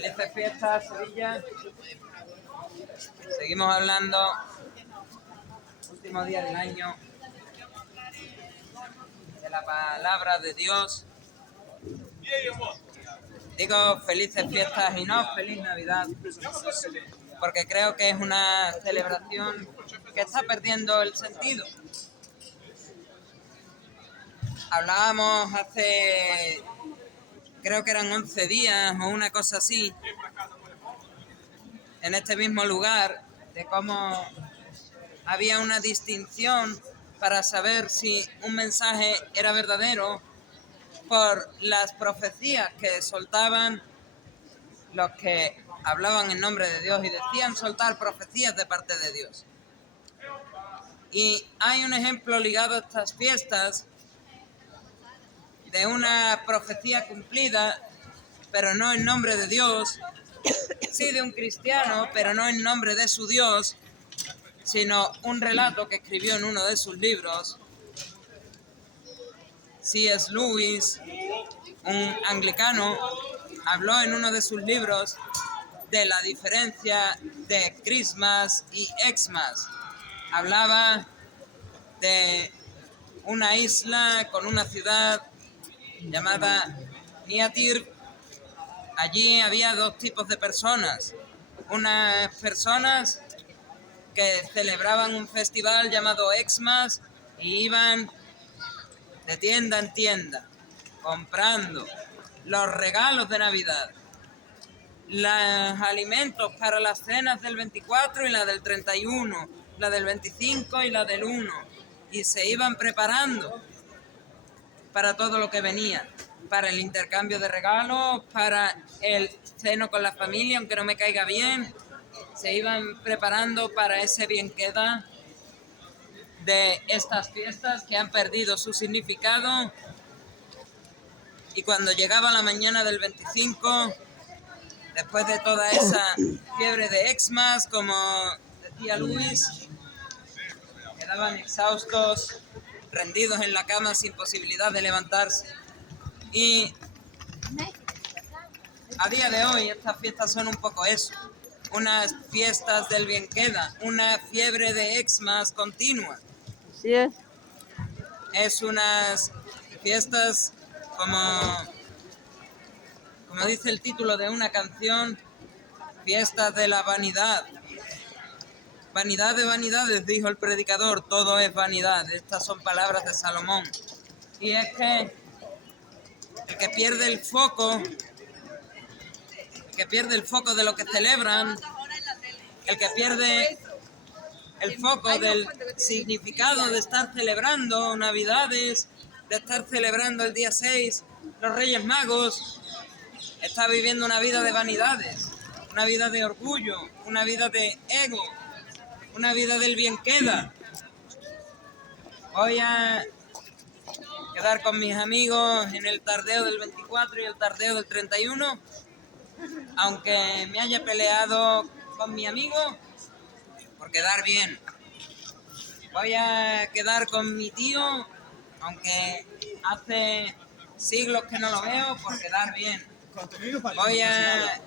Felices fiestas, Sevilla. Seguimos hablando. Último día del año. De la palabra de Dios. Digo felices fiestas y no feliz Navidad, porque creo que es una celebración que está perdiendo el sentido. Hablábamos hace, creo que eran 11 días o una cosa así, en este mismo lugar, de cómo había una distinción para saber si un mensaje era verdadero por las profecías que soltaban los que hablaban en nombre de Dios y decían soltar profecías de parte de Dios. Y hay un ejemplo ligado a estas fiestas de una profecía cumplida, pero no en nombre de Dios, sí de un cristiano, pero no en nombre de su Dios, sino un relato que escribió en uno de sus libros. C.S. Lewis, un anglicano, habló en uno de sus libros de la diferencia de Christmas y Xmas. Hablaba de una isla con una ciudad llamada Niatir. Allí había dos tipos de personas. Unas personas que celebraban un festival llamado Xmas y iban de tienda en tienda comprando los regalos de Navidad, los alimentos para las cenas del 24 y la del 31, la del 25 y la del 1, y se iban preparando para todo lo que venía, para el intercambio de regalos, para el ceno con la familia, aunque no me caiga bien, se iban preparando para ese bien queda de estas fiestas que han perdido su significado. Y cuando llegaba la mañana del 25, después de toda esa fiebre de Xmas, como decía Luis, quedaban exhaustos, rendidos en la cama sin posibilidad de levantarse. Y a día de hoy estas fiestas son un poco eso, unas fiestas del bien queda, una fiebre de Xmas continua. Así es. Es unas fiestas como dice el título de una canción, fiestas de la vanidad. Vanidad de vanidades, dijo el predicador, todo es vanidad. Estas son palabras de Salomón. Y es que el que pierde el foco de lo que celebran, el que pierde el foco del significado de estar celebrando Navidades, de estar celebrando el día 6, los Reyes Magos, está viviendo una vida de vanidades, una vida de orgullo, una vida de ego, una vida del bien queda. Voy a quedar con mis amigos en el tardeo del 24 y el tardeo del 31, aunque me haya peleado con mi amigo, por quedar bien. Voy a quedar con mi tío, aunque hace siglos que no lo veo, por quedar bien. Voy a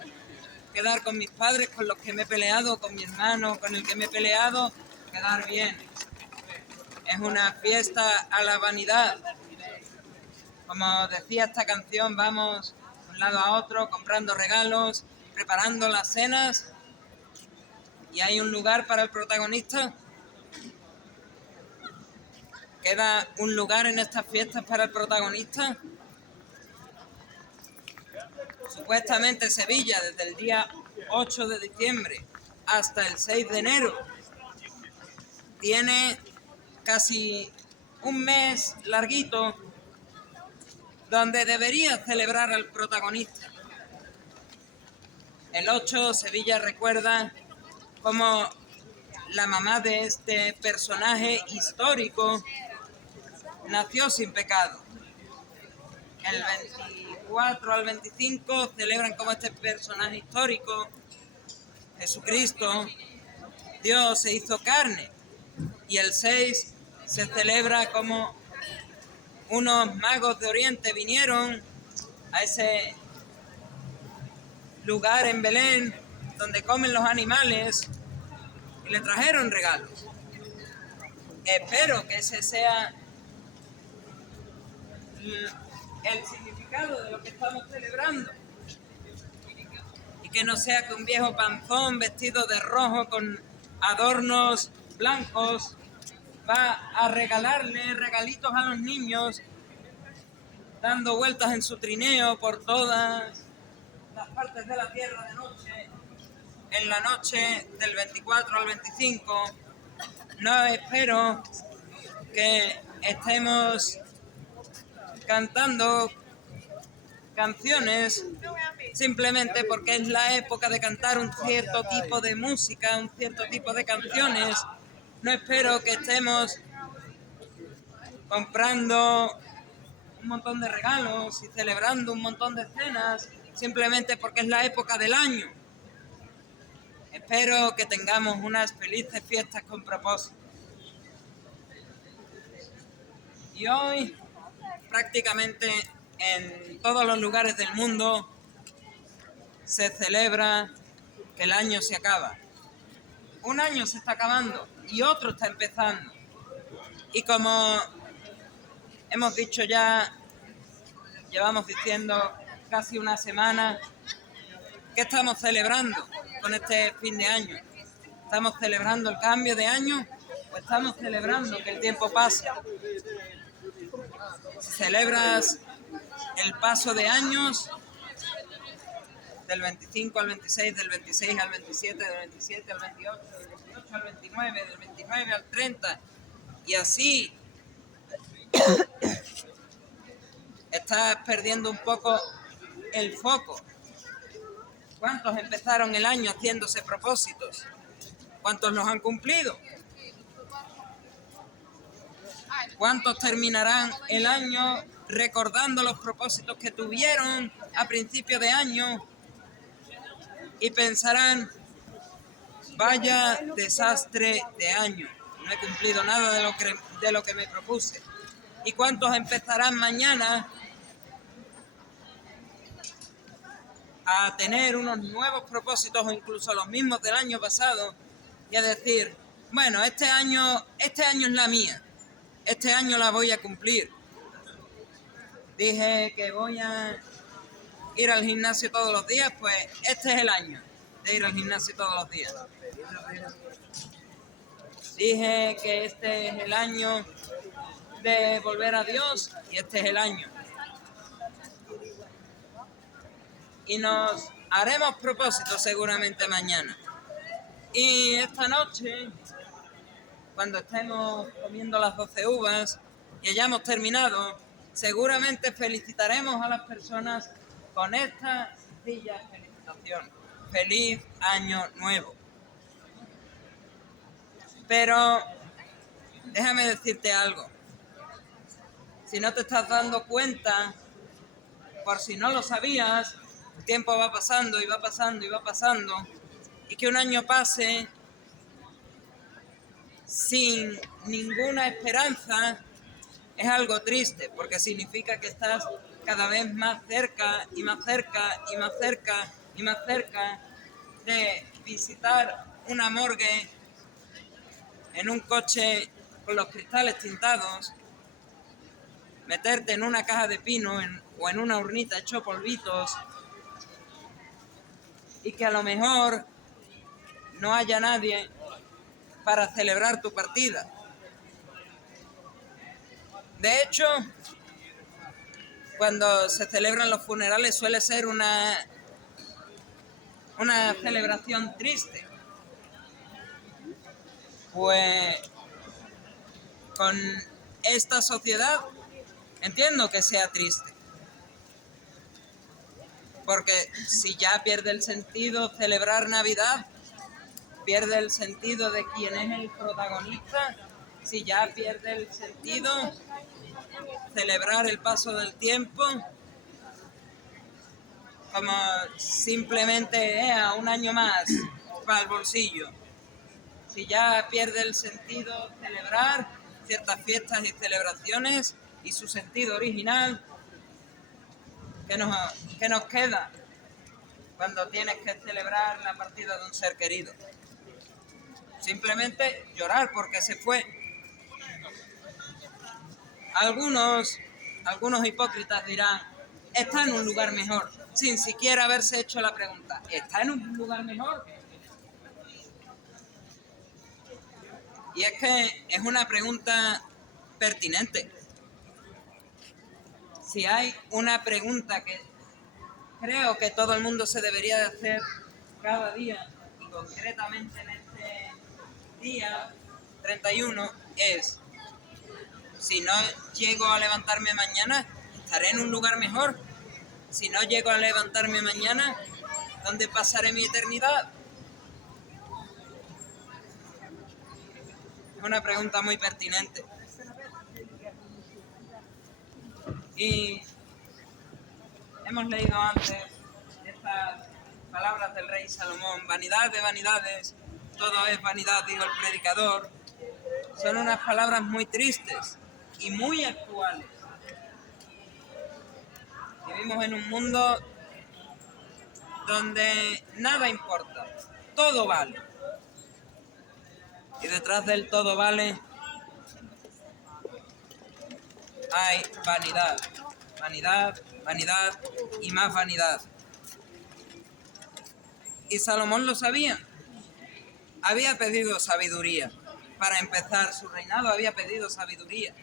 quedar con mis padres, con los que me he peleado, con mi hermano, con el que me he peleado, quedar bien. Es una fiesta a la vanidad. Como decía esta canción, vamos de un lado a otro, comprando regalos, preparando las cenas, y hay un lugar para el protagonista. ¿Queda un lugar en estas fiestas para el protagonista? Supuestamente Sevilla, desde el día 8 de diciembre hasta el 6 de enero, tiene casi un mes larguito donde debería celebrar al protagonista. El 8, Sevilla recuerda cómo la mamá de este personaje histórico nació sin pecado. El 24 al 25 celebran como este personaje histórico, Jesucristo, Dios se hizo carne. Y el 6 se celebra como unos magos de Oriente vinieron a ese lugar en Belén donde comen los animales y le trajeron regalos. Espero que ese sea el significado de lo que estamos celebrando y que no sea que un viejo panzón vestido de rojo con adornos blancos va a regalarle regalitos a los niños dando vueltas en su trineo por todas las partes de la tierra de noche, en la noche del 24 al 25. No espero que estemos cantando canciones simplemente porque es la época de cantar un cierto tipo de música, un cierto tipo de canciones. No espero que estemos comprando un montón de regalos y celebrando un montón de cenas simplemente porque es la época del año. Espero que tengamos unas felices fiestas con propósito. Y hoy, prácticamente en todos los lugares del mundo, se celebra que el año se acaba. Un año se está acabando y otro está empezando. Y como hemos dicho ya, llevamos diciendo casi una semana, ¿qué estamos celebrando con este fin de año? ¿Estamos celebrando el cambio de año o estamos celebrando que el tiempo pasa? Si celebras el paso de años, del 25 al 26, del 26 al 27, del 27 al 28, del 28 al 29, del 29 al 30, y así estás perdiendo un poco el foco. ¿Cuántos empezaron el año haciéndose propósitos? ¿Cuántos los han cumplido? ¿Cuántos terminarán el año recordando los propósitos que tuvieron a principio de año y pensarán, vaya desastre de año, no he cumplido nada de lo que me propuse? ¿Y cuántos empezarán mañana a tener unos nuevos propósitos o incluso los mismos del año pasado y a decir, bueno, este año es la mía, este año la voy a cumplir? Dije que voy a ir al gimnasio todos los días, pues este es el año de ir al gimnasio todos los días. Dije que este es el año de volver a Dios y este es el año. Y nos haremos propósitos seguramente mañana. Y esta noche, cuando estemos comiendo las 12 uvas y hayamos terminado, seguramente felicitaremos a las personas con esta sencilla felicitación. ¡Feliz Año Nuevo! Pero déjame decirte algo. Si no te estás dando cuenta, por si no lo sabías, el tiempo va pasando y va pasando y va pasando, y que un año pase sin ninguna esperanza es algo triste, porque significa que estás cada vez más cerca y más cerca y más cerca y más cerca de visitar una morgue en un coche con los cristales tintados, meterte en una caja de pino o en una urnita hecho polvitos y que a lo mejor no haya nadie para celebrar tu partida. De hecho, cuando se celebran los funerales suele ser una celebración triste. Pues con esta sociedad entiendo que sea triste. Porque si ya pierde el sentido celebrar Navidad, pierde el sentido de quién es el protagonista, si ya pierde el sentido celebrar el paso del tiempo, como simplemente a un año más para el bolsillo. Si ya pierde el sentido celebrar ciertas fiestas y celebraciones y su sentido original, ¿qué nos queda? cuando tienes que celebrar la partida de un ser querido. Simplemente llorar porque se fue. Algunos hipócritas dirán, está en un lugar mejor, sin siquiera haberse hecho la pregunta, ¿está en un lugar mejor? Y es que es una pregunta pertinente. Si hay una pregunta que creo que todo el mundo se debería de hacer cada día, y concretamente en este día 31, es: si no llego a levantarme mañana, ¿estaré en un lugar mejor? Si no llego a levantarme mañana, ¿dónde pasaré mi eternidad? Es una pregunta muy pertinente. Y hemos leído antes estas palabras del rey Salomón: vanidad de vanidades, todo es vanidad, dijo el predicador. Son unas palabras muy tristes y muy actuales. Vivimos en un mundo donde nada importa, todo vale. Y detrás del todo vale hay vanidad, vanidad, vanidad y más vanidad. Y Salomón lo sabía. Había pedido sabiduría. Para empezar su reinado había pedido sabiduría.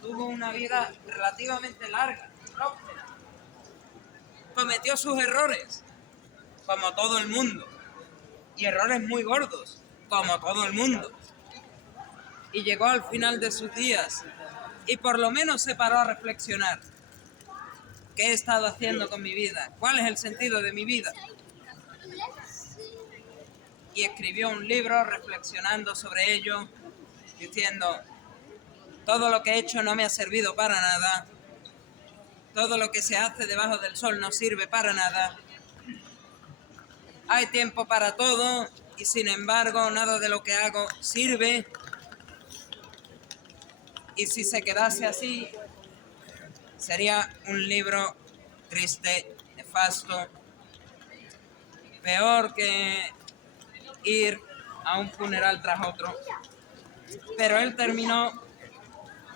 Tuvo una vida relativamente larga, próspera. Cometió sus errores, como todo el mundo. Y errores muy gordos, como todo el mundo. Y llegó al final de sus días y por lo menos se paró a reflexionar. ¿Qué he estado haciendo con mi vida? ¿Cuál es el sentido de mi vida? Y escribió un libro reflexionando sobre ello, diciendo: todo lo que he hecho no me ha servido para nada, todo lo que se hace debajo del sol no sirve para nada, hay tiempo para todo y sin embargo nada de lo que hago sirve, y si se quedase así sería un libro triste, nefasto, peor que ir a un funeral tras otro. Pero él terminó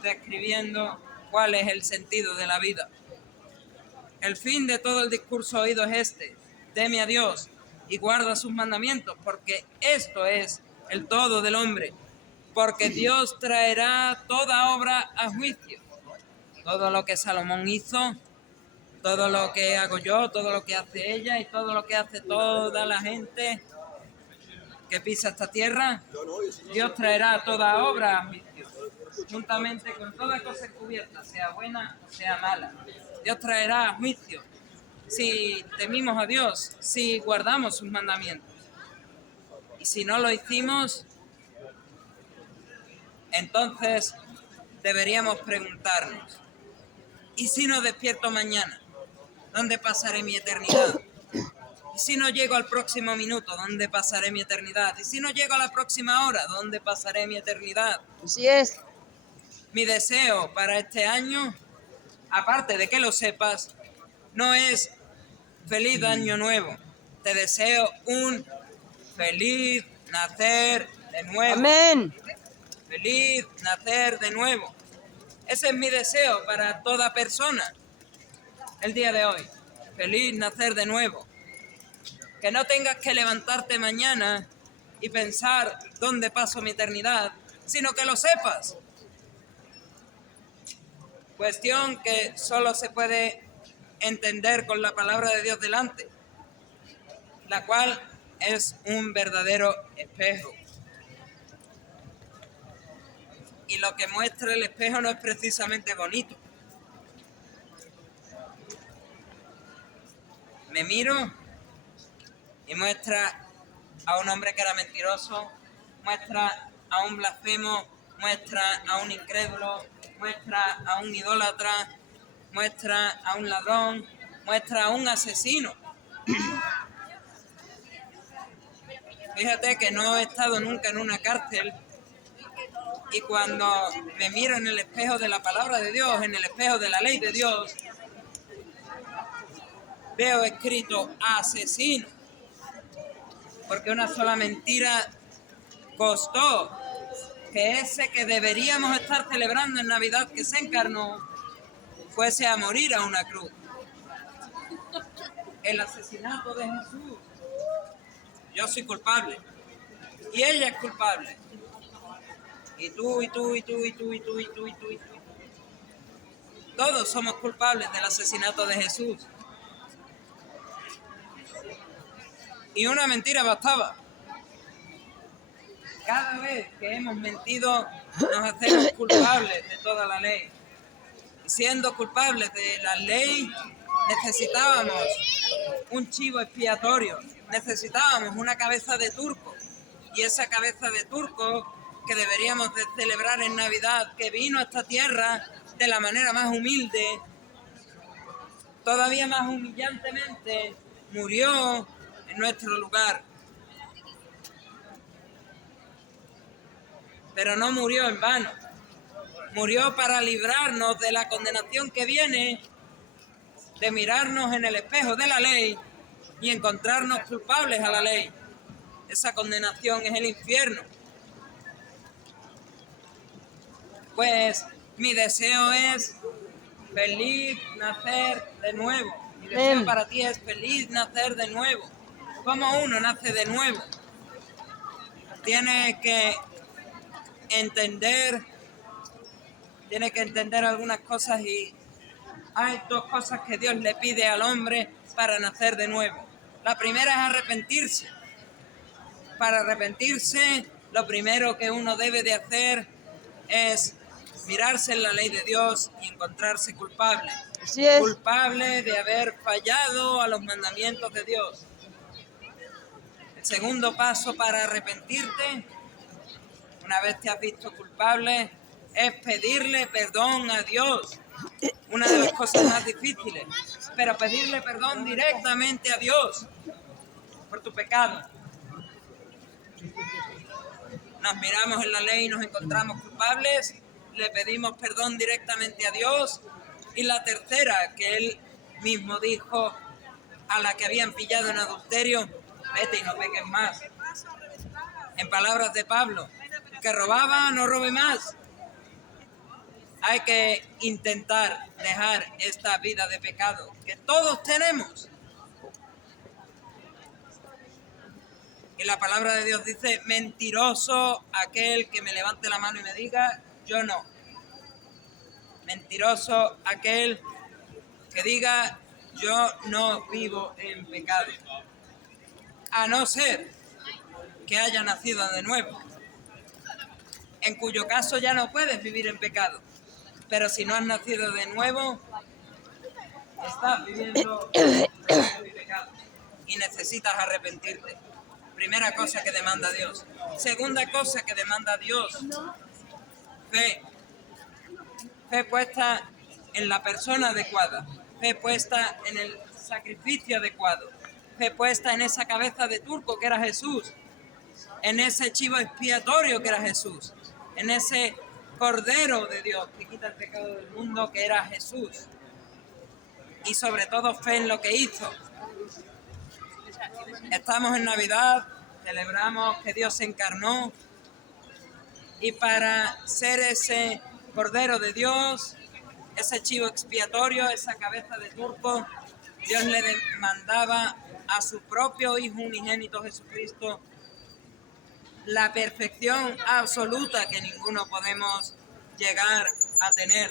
describiendo cuál es el sentido de la vida. El fin de todo el discurso oído es este: teme a Dios y guarda sus mandamientos, porque esto es el todo del hombre, porque Dios traerá toda obra a juicio. Todo lo que Salomón hizo, todo lo que hago yo, todo lo que hace ella y todo lo que hace toda la gente que pisa esta tierra, Dios traerá toda obra a juicio, juntamente con toda cosa encubierta, sea buena o sea mala. Dios traerá a juicio si temimos a Dios, si guardamos sus mandamientos. Y si no lo hicimos, entonces deberíamos preguntarnos: ¿y si no despierto mañana? ¿Dónde pasaré mi eternidad? ¿Y si no llego al próximo minuto? ¿Dónde pasaré mi eternidad? ¿Y si no llego a la próxima hora? ¿Dónde pasaré mi eternidad? Así es. Mi deseo para este año, aparte de que lo sepas, no es feliz año nuevo. Te deseo un feliz nacer de nuevo. Amén. Feliz nacer de nuevo. Ese es mi deseo para toda persona el día de hoy. Feliz nacer de nuevo. Que no tengas que levantarte mañana y pensar dónde paso mi eternidad, sino que lo sepas. Cuestión que solo se puede entender con la palabra de Dios delante, la cual es un verdadero espejo. Y lo que muestra el espejo no es precisamente bonito. Me miro y muestra a un hombre que era mentiroso, muestra a un blasfemo, muestra a un incrédulo, muestra a un idólatra, muestra a un ladrón, muestra a un asesino. Fíjate que no he estado nunca en una cárcel, y cuando me miro en el espejo de la palabra de Dios, en el espejo de la ley de Dios, veo escrito asesino, porque una sola mentira costó que ese que deberíamos estar celebrando en Navidad, que se encarnó, fuese a morir a una cruz. El asesinato de Jesús. Yo soy culpable. Y ella es culpable. Y tú, y tú, y tú, y tú, y tú, y tú, y tú, y tú. Todos somos culpables del asesinato de Jesús. Y una mentira bastaba. Cada vez que hemos mentido, nos hacemos culpables de toda la ley. Y siendo culpables de la ley, necesitábamos un chivo expiatorio, necesitábamos una cabeza de turco. Y esa cabeza de turco que deberíamos de celebrar en Navidad, que vino a esta tierra de la manera más humilde, todavía más humillantemente, murió en nuestro lugar. Pero no murió en vano. Murió para librarnos de la condenación que viene de mirarnos en el espejo de la ley y encontrarnos culpables a la ley. Esa condenación es el infierno. Pues mi deseo es feliz nacer de nuevo. Mi deseo para ti es feliz nacer de nuevo. ¿Cómo uno nace de nuevo? Tiene que entender algunas cosas, y hay dos cosas que Dios le pide al hombre para nacer de nuevo. La primera es arrepentirse. Para arrepentirse, lo primero que uno debe de hacer es mirarse en la ley de Dios y encontrarse culpable. Así es. Culpable de haber fallado a los mandamientos de Dios. El segundo paso para arrepentirte, una vez te has visto culpable, es pedirle perdón a Dios. Una de las cosas más difíciles, pero pedirle perdón directamente a Dios por tu pecado. Nos miramos en la ley y nos encontramos culpables, le pedimos perdón directamente a Dios. Y la tercera, que él mismo dijo a la que habían pillado en adulterio: vete y no peques más. En palabras de Pablo, el que robaba no robe más. Hay que intentar dejar esta vida de pecado que todos tenemos. Y la palabra de Dios dice: mentiroso aquel que me levante la mano y me diga, yo no. Mentiroso aquel que diga, yo no vivo en pecado. A no ser que haya nacido de nuevo, en cuyo caso ya no puedes vivir en pecado. Pero si no has nacido de nuevo, estás viviendo en pecado y necesitas arrepentirte. Primera cosa que demanda Dios. Segunda cosa que demanda Dios: fe. Fe puesta en la persona adecuada. Fe puesta en el sacrificio adecuado. Fe puesta en esa cabeza de turco que era Jesús. En ese chivo expiatorio que era Jesús. En ese Cordero de Dios que quita el pecado del mundo que era Jesús. Y sobre todo fe en lo que hizo. Estamos en Navidad, celebramos que Dios se encarnó, y para ser ese Cordero de Dios, ese chivo expiatorio, esa cabeza de turco, Dios le demandaba a su propio Hijo unigénito Jesucristo la perfección absoluta que ninguno podemos llegar a tener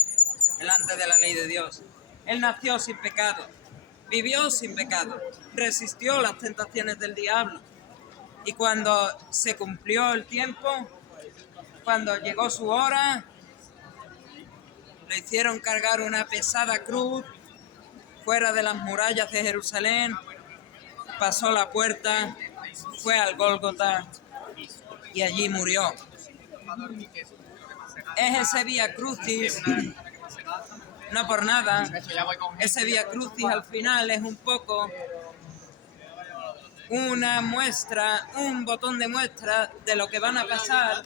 delante de la ley de Dios. Él nació sin pecado, vivió sin pecado, resistió las tentaciones del diablo, y cuando se cumplió el tiempo, cuando llegó su hora, le hicieron cargar una pesada cruz fuera de las murallas de Jerusalén, pasó la puerta, fue al Gólgota y allí murió. Es ese Vía Crucis, no por nada, ese Vía Crucis al final es un poco una muestra, un botón de muestra de lo que van a pasar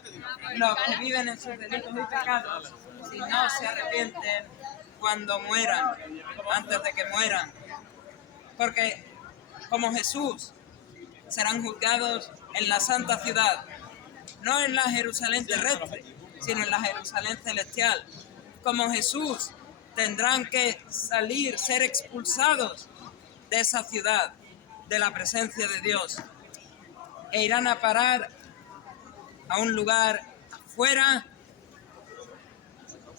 los que viven en sus delitos y pecados si no se arrepienten cuando mueran, antes de que mueran. porque como Jesús serán juzgados en la santa ciudad, no en la Jerusalén terrestre, sino en la Jerusalén celestial. Como Jesús tendrán que salir, ser expulsados de esa ciudad, de la presencia de Dios, e irán a parar a un lugar afuera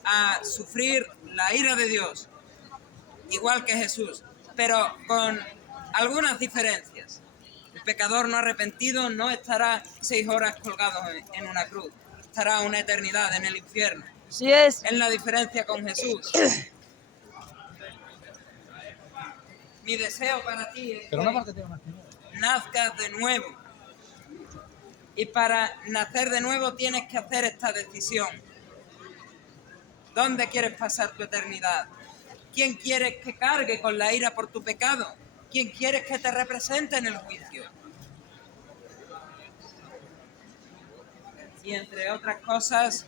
a sufrir la ira de Dios, igual que Jesús, pero con algunas diferencias. El pecador no arrepentido no estará 6 horas colgado en una cruz, estará una eternidad en el infierno. Así es. Es la diferencia con Jesús. Mi deseo para ti es que nazcas de nuevo. Y para nacer de nuevo tienes que hacer esta decisión. ¿Dónde quieres pasar tu eternidad? ¿Quién quieres que cargue con la ira por tu pecado? ¿Quién quieres que te represente en el juicio? Y entre otras cosas,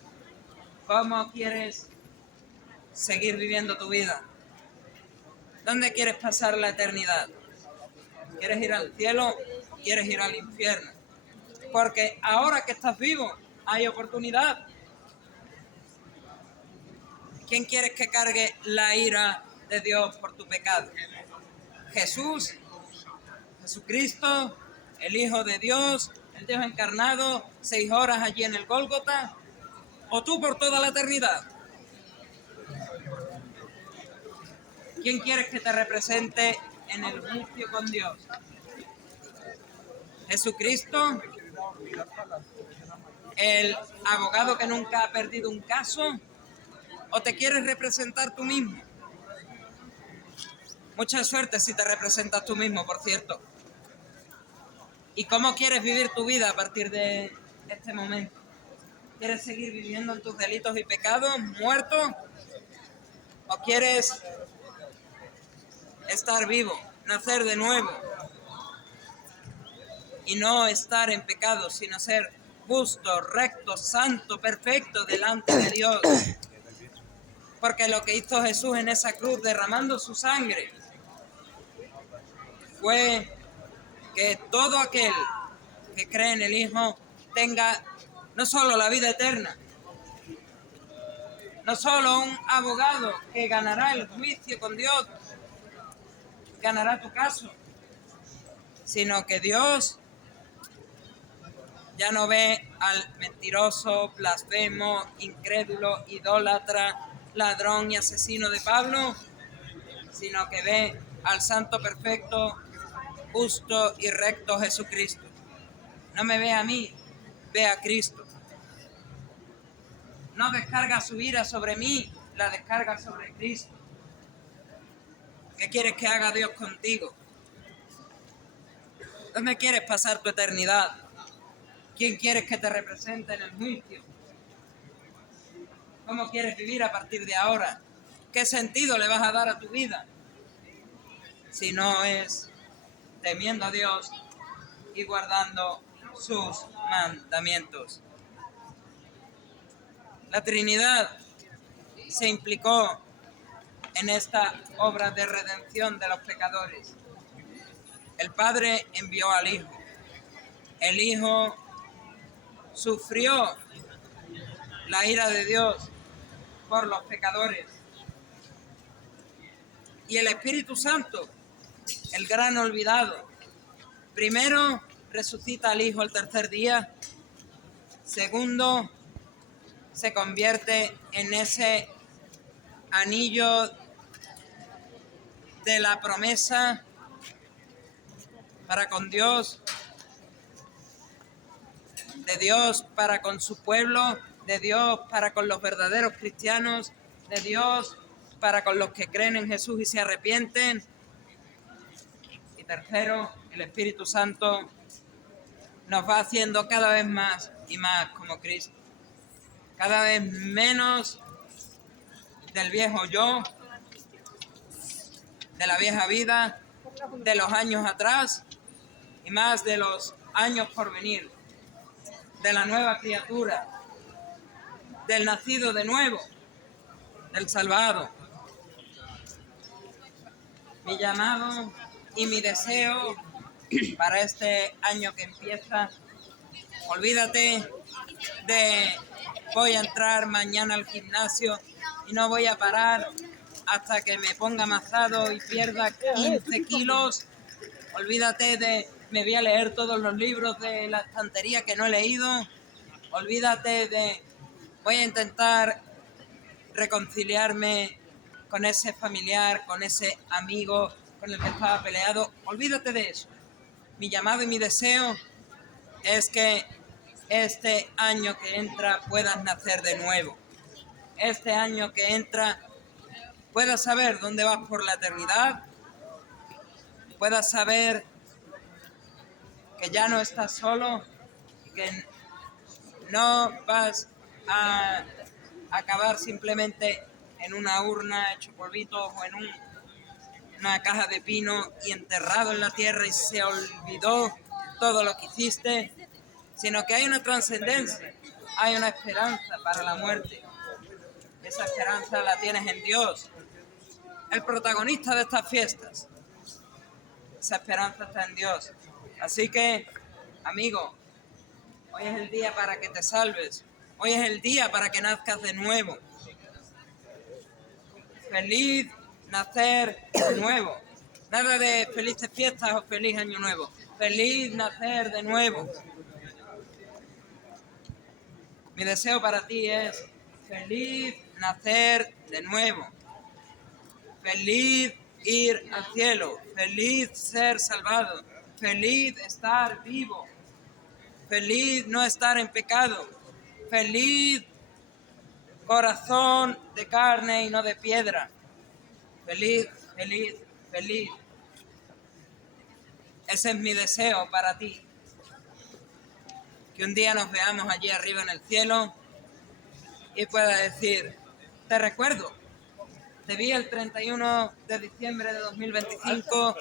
¿cómo quieres seguir viviendo tu vida? ¿Dónde quieres pasar la eternidad? ¿Quieres ir al cielo? ¿Quieres ir al infierno? Porque ahora que estás vivo, hay oportunidad. ¿Quién quieres que cargue la ira de Dios por tu pecado? ¿Jesús? ¿Jesucristo? ¿El Hijo de Dios? ¿El Dios encarnado? 6 horas allí en el Gólgota. ¿O tú por toda la eternidad? ¿Quién quieres que te represente en el juicio con Dios? ¿Jesucristo? ¿El abogado que nunca ha perdido un caso? ¿O te quieres representar tú mismo? Mucha suerte si te representas tú mismo, por cierto. ¿Y cómo quieres vivir tu vida a partir de este momento? ¿Quieres seguir viviendo en tus delitos y pecados, muerto? ¿O quieres estar vivo, nacer de nuevo? Y no estar en pecado, sino ser justo, recto, santo, perfecto delante de Dios. Porque lo que hizo Jesús en esa cruz, derramando su sangre, fue que todo aquel que cree en el Hijo tenga no solo la vida eterna, no solo un abogado que ganará el juicio con Dios, ganará tu caso, sino que Dios ya no ve al mentiroso, blasfemo, incrédulo, idólatra, ladrón y asesino de Pablo, sino que ve al santo, perfecto, justo y recto Jesucristo. No me ve a mí, ve a Cristo. No descarga su ira sobre mí, la descarga sobre Cristo. ¿Qué quieres que haga Dios contigo? ¿Dónde quieres pasar tu eternidad? ¿Quién quieres que te represente en el juicio? ¿Cómo quieres vivir a partir de ahora? ¿Qué sentido le vas a dar a tu vida? Si no es temiendo a Dios y guardando sus mandamientos. La Trinidad se implicó en esta obra de redención de los pecadores. El Padre envió al Hijo. El Hijo sufrió la ira de Dios por los pecadores. Y el Espíritu Santo, el gran olvidado, primero resucita al Hijo el tercer día. Segundo, se convierte en ese anillo de la promesa para con Dios, de Dios para con su pueblo, de Dios para con los verdaderos cristianos, de Dios para con los que creen en Jesús y se arrepienten. Y tercero, el Espíritu Santo nos va haciendo cada vez más y más como Cristo. Cada vez menos del viejo yo, de la vieja vida, de los años atrás y más de los años por venir, de la nueva criatura, del nacido de nuevo, del salvado. Mi llamado Y mi deseo para este año que empieza, olvídate de voy a entrar mañana al gimnasio y no voy a parar hasta que me ponga mazado y pierda 15 kilos. Olvídate de me voy a leer todos los libros de la estantería que no he leído. Olvídate de voy a intentar reconciliarme con ese familiar, con ese amigo con el que estaba peleado. Olvídate de eso. Mi llamado y mi deseo es que este año que entra puedas nacer de nuevo. Este año que entra puedas saber dónde vas por la eternidad, puedas saber que ya no estás solo, que no vas a acabar simplemente en una urna hecho polvito o en una caja de pino y enterrado en la tierra y se olvidó todo lo que hiciste, sino que hay una trascendencia, hay una esperanza para la muerte. Esa esperanza la tienes en Dios, el protagonista de estas fiestas. Esa esperanza está en Dios. Así que, amigo, hoy es el día para que te salves. Hoy es el día para que nazcas de nuevo. Feliz nacer de nuevo. Nada de felices fiestas o feliz año nuevo. Feliz nacer de nuevo. Mi deseo para ti es feliz nacer de nuevo. Feliz ir al cielo. Feliz ser salvado. Feliz estar vivo. Feliz no estar en pecado. Feliz corazón de carne y no de piedra. Feliz, feliz, feliz. Ese es mi deseo para ti. Que un día nos veamos allí arriba en el cielo y pueda decir, te recuerdo, te vi el 31 de diciembre de 2025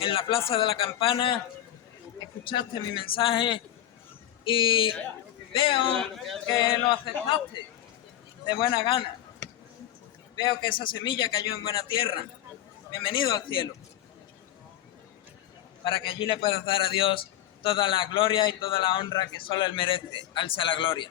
en la Plaza de la Campana, escuchaste mi mensaje y veo que lo aceptaste de buena gana. Veo que esa semilla cayó en buena tierra. Bienvenido al cielo. Para que allí le puedas dar a Dios toda la gloria y toda la honra que solo Él merece. Alza la gloria.